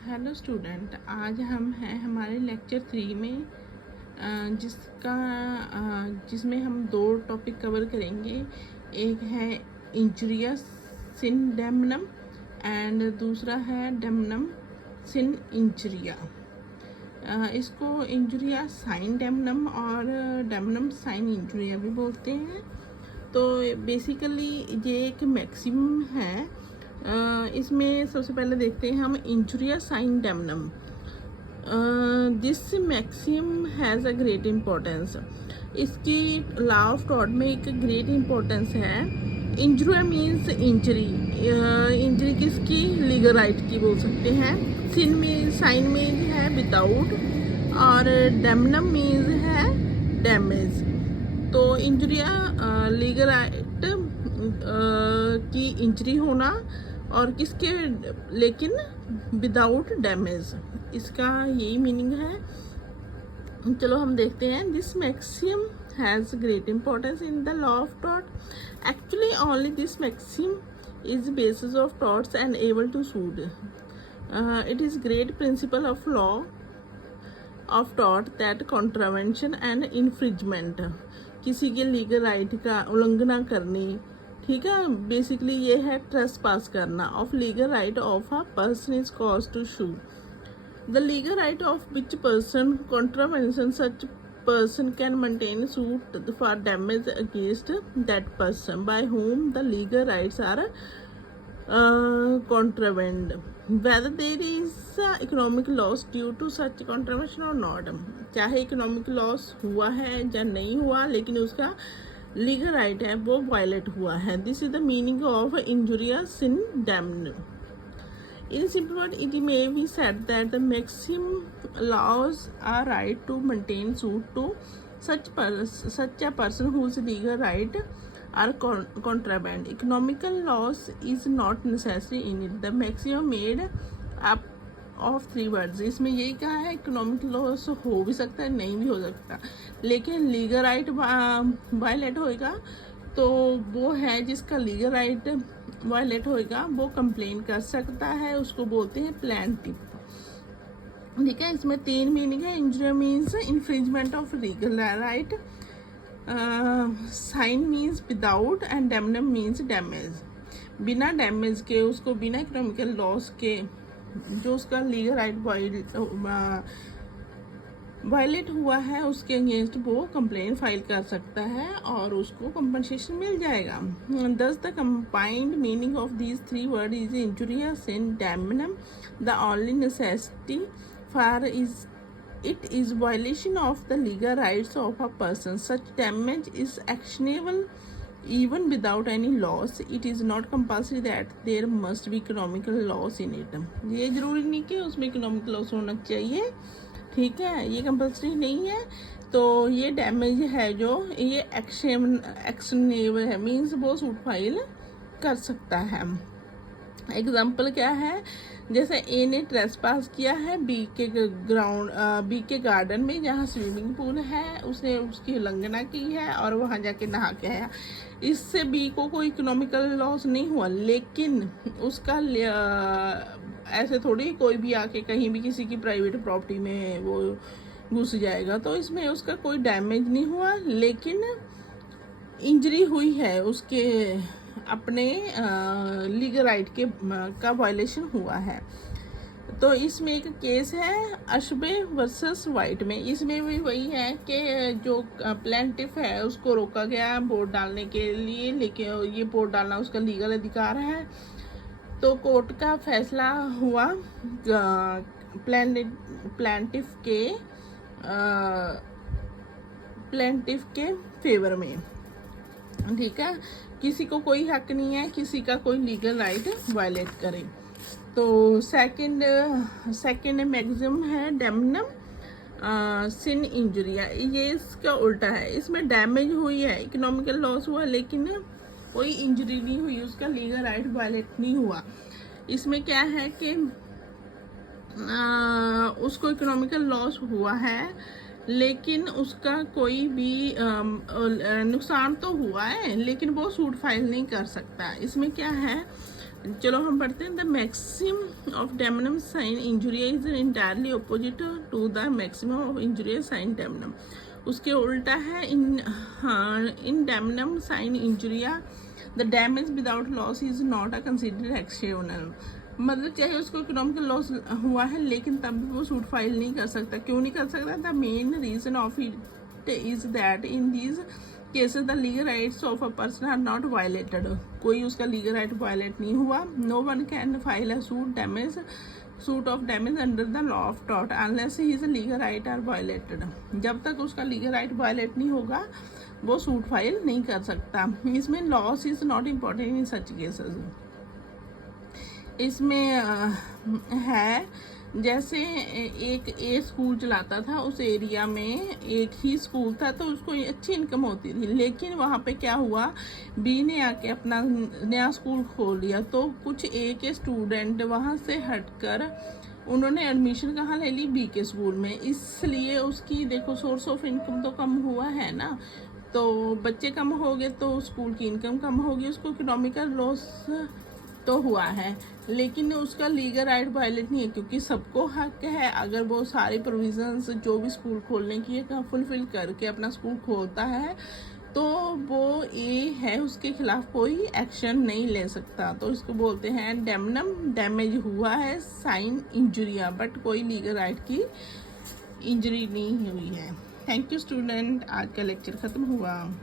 Hello student, आज हम हैं हमारे लेक्चर 3 में जिसमें हम दो टॉपिक कवर करेंगे। एक है इंजुरिया सिन डेमनम एंड दूसरा है डेमनम सिन इंजुरिया। इसको इंजुरिया साइन डेमनम और डेमनम साइन इंजुरिया भी बोलते हैं। तो बेसिकली ये एक मैक्सिमम है। इसमें सबसे पहले देखते हैं हम injuria sine damnum. This maxim has a great importance. इसकी लॉ ऑफ टॉड में एक ग्रेट इम्पोर्टेंस है। Injuria means injury. इंजरी किसकी? लीगल राइट की बोल सकते हैं। सिन में साइन में है विदाउट, और डेमनम मीन्स है डैमेज। तो इंजुरिया लीगल राइट की इंजरी होना और किसके, लेकिन विदाउट डैमेज, इसका यही मीनिंग है। चलो हम देखते हैं। This maxim has great importance in the law of टॉट। Actually only this maxim is basis of torts and able to suit. It is great principle of law of टॉट that contravention and infringement, किसी के legal right का उल्लंघना करनी, ठीक है, basically ये है ट्रेसपास करना of legal right of a person is cause to sue the legal right of which person contravention such person can maintain suit for damage against that person by whom the legal rights are contravened, whether there is economic loss due to such contravention or not। चाहे economic loss हुआ है या नहीं हुआ, लेकिन उसका legal right है वो वायलेट हुआ है। This is the meaning of injuria sine damnum. In simple word, it may be said that the maxim allows a right to maintain suit to such a person whose legal right are contraband. Economical loss is not necessary in it. The maximum made up of 3 words. इसमें यही कहा है economic loss हो भी सकता है, नहीं भी हो सकता, लेकिन लीगल राइट वायलेट होएगा तो वो है जिसका लीगल राइट वायलेट होएगा वो कंप्लेन कर सकता है, उसको बोलते हैं प्लेंटिफ। ठीक है, इसमें 3 मीनिंग है। Injury means infringement of legal right, sine means without and damnum means damage. बिना डैमेज के, उसको बिना इकोनॉमिकल लॉस के जो उसका लीगल राइट वायलेट हुआ है उसके अगेंस्ट वो कंप्लेन फाइल कर सकता है और उसको कंपनसेशन मिल जाएगा। Thus the combined meaning of these 3 word is injuria sine damnum. The only necessity for is it is violation of the legal rights of a person. Such damage is actionable even without any loss. It is not compulsory that there must be economical loss in it. ये जरूरी नहीं कि उसमें economic loss होना चाहिए, ठीक है, ये कंपल्सरी नहीं है। तो ये डैमेज है जो ये एक्शनेबल है, मीन्स वो सूट फाइल कर सकता है। एग्जाम्पल क्या है? जैसे ए ने ट्रेसपास किया है बी के गार्डन में जहाँ स्विमिंग पूल है, उसने उसकी उल्लंघना की है और वहाँ जाके नहा के आया। इससे बी को कोई इकोनॉमिकल लॉस नहीं हुआ, लेकिन उसका ऐसे थोड़ी कोई भी आके कहीं भी किसी की प्राइवेट प्रॉपर्टी में वो घुस जाएगा, तो इसमें उसका कोई डैमेज नहीं हुआ, लेकिन इंजरी हुई है, उसके अपने लीगल राइट के का वायलेशन हुआ है। तो इसमें एक केस है अशबे वर्सेस वाइट में। इसमें भी वही है कि जो प्लेंटिफ है उसको रोका गया वोट डालने के लिए, लेकिन ये वोट डालना उसका लीगल अधिकार है। तो कोर्ट का फैसला हुआ प्लेंटिफ के फेवर में, ठीक है, किसी को कोई हक नहीं है किसी का कोई लीगल राइट वायलेट करे। तो सेकंड मैक्सिमम है डेमनम सिन इंजुरिया, ये इसका उल्टा है। इसमें डैमेज हुई है, इकोनॉमिकल लॉस हुआ, लेकिन कोई इंजरी नहीं हुई, उसका लीगल राइट वायलेट नहीं हुआ। इसमें क्या है कि उसको इकोनॉमिकल लॉस हुआ है, लेकिन उसका कोई भी नुकसान तो हुआ है, लेकिन वो सूट फाइल नहीं कर सकता। इसमें क्या है, चलो हम पढ़ते हैं। The maxim of damnum sine injuria is entirely opposite to the maximum of injuria sine damnum. उसके उल्टा है in damnum sine injuria the damage without loss is not a considered exceptional. मतलब चाहे उसको इकोनॉमिकल लॉस हुआ है लेकिन तब भी वो सूट फाइल नहीं कर सकता। क्यों नहीं कर सकता? The main reason of it is that in these cases the legal rights of a person are not violated. कोई उसका लीगल राइट वायलेट नहीं हुआ। No one can file a suit of damage under the law of tort unless his legal right are violated. जब तक उसका legal right violate नहीं होगा वो सूट फाइल नहीं कर सकता। इसमें loss is not important in such cases. इसमें है जैसे एक ए स्कूल चलाता था, उस एरिया में एक ही स्कूल था तो उसको अच्छी इनकम होती थी, लेकिन वहाँ पे क्या हुआ, बी ने आके अपना नया स्कूल खोल लिया तो कुछ ए के स्टूडेंट वहाँ से हटकर उन्होंने एडमिशन कहाँ ले ली? बी के स्कूल में। इसलिए उसकी देखो सोर्स ऑफ इनकम तो कम हुआ है ना, तो बच्चे कम हो गए तो स्कूल की इनकम कम होगी, उसको इकोनॉमिकल लॉस तो हुआ है लेकिन उसका लीगल राइट वायलेट नहीं है, क्योंकि सबको हक है अगर वो सारे प्रोविजंस जो भी स्कूल खोलने की फुलफिल करके अपना स्कूल खोलता है तो वो ए है उसके खिलाफ कोई एक्शन नहीं ले सकता। तो इसको बोलते हैं डेमनम डैमेज हुआ है साइन इंजुरिया, बट कोई लीगल राइट की इंजरी नहीं हुई है। थैंक यू स्टूडेंट, आज का लेक्चर ख़त्म हुआ।